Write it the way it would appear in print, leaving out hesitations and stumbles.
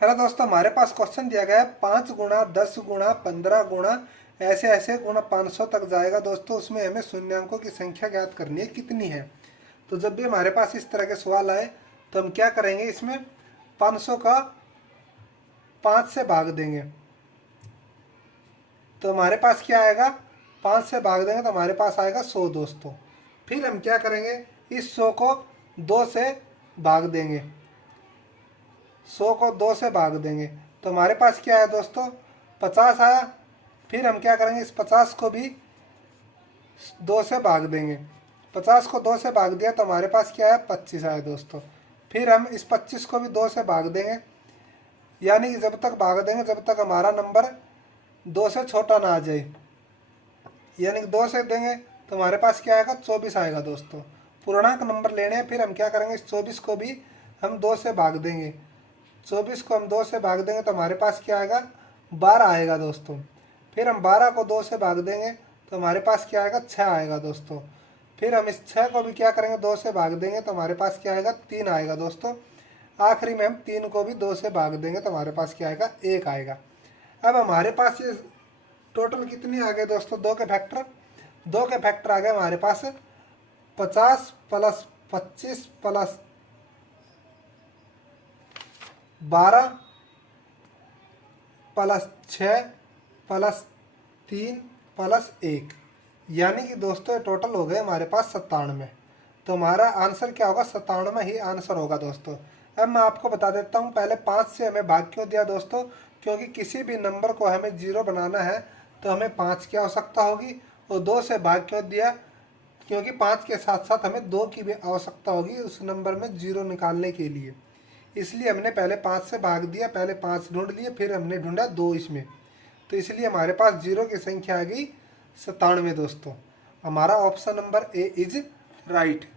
Hello दोस्तों, हमारे पास question दिया गया है 5 गुणा 10 गुणा 15 गुणा ऐसे ऐसे गुणा 500 तक जाएगा दोस्तों। उसमें हमें शून्यांकों की संख्या ज्ञात करनी है कितनी है। तो जब भी हमारे पास इस तरह के सवाल आए तो हम क्या करेंगे, इसमें 500 का 5 से भाग देंगे तो हमारे पास क्या आएगा, 5 से भाग देंगे तो हमारे पास आएगा 100 दोस्तों। फिर हम क्या करेंगे, इस 100 को 2 से भाग देंगे, 100 को 2 से भाग देंगे तो हमारे पास क्या है दोस्तों, 50 आया। फिर हम क्या करेंगे, इस 50 को भी 2 से भाग देंगे, 50 को 2 से भाग दिया तो हमारे पास क्या है, 25 आया दोस्तों। फिर हम इस 25 को भी 2 से भाग देंगे, यानी कि जब तक भाग देंगे जब तक हमारा नंबर 2 से छोटा ना आ जाए, यानी कि 2 से देंगे तो हमारे पास क्या आएगा, 24 आएगा दोस्तों। पूर्णांक नंबर लेने हैं, फिर हम क्या करेंगे, इस 24 को भी हम 2 से भाग देंगे, 24 को हम 2 से भाग देंगे तो हमारे पास क्या आएगा, 12 आएगा दोस्तों। फिर हम 12 को 2 से भाग देंगे तो हमारे पास क्या आएगा, 6 आएगा दोस्तों। फिर हम इस 6 को भी क्या करेंगे, 2 से भाग देंगे तो हमारे पास क्या आएगा, 3 आएगा दोस्तों। आखिरी में हम 3 को भी 2 से भाग देंगे तो हमारे पास क्या आएगा, 1 आएगा। अब हमारे पास ये टोटल कितनी आ गए दोस्तों, 2 के फैक्टर आ गए हमारे पास 50 plus 25 plus 12 plus 6 plus 3 plus 1, यानी कि दोस्तों ये टोटल हो गए हमारे पास 97। तो हमारा आंसर क्या होगा, 97 ही आंसर होगा दोस्तों। अब मैं आपको बता देता हूँ, पहले 5 से हमें भाग क्यों दिया दोस्तों, क्योंकि किसी भी नंबर को हमें 0 बनाना है तो हमें 5 की आवश्यकता होगी। और 2 से भाग क्यों दिया, क्योंकि 5 के साथ साथ हमें 2 की भी आवश्यकता होगी उस नंबर में 0 निकालने के लिए। इसलिए हमने पहले 5 से भाग दिया, पहले 5 ढूंढ लिए, फिर हमने ढूंढा 2 इसमें। तो इसलिए हमारे पास 0 की संख्या आ गई 97 दोस्तों। हमारा option number A is right.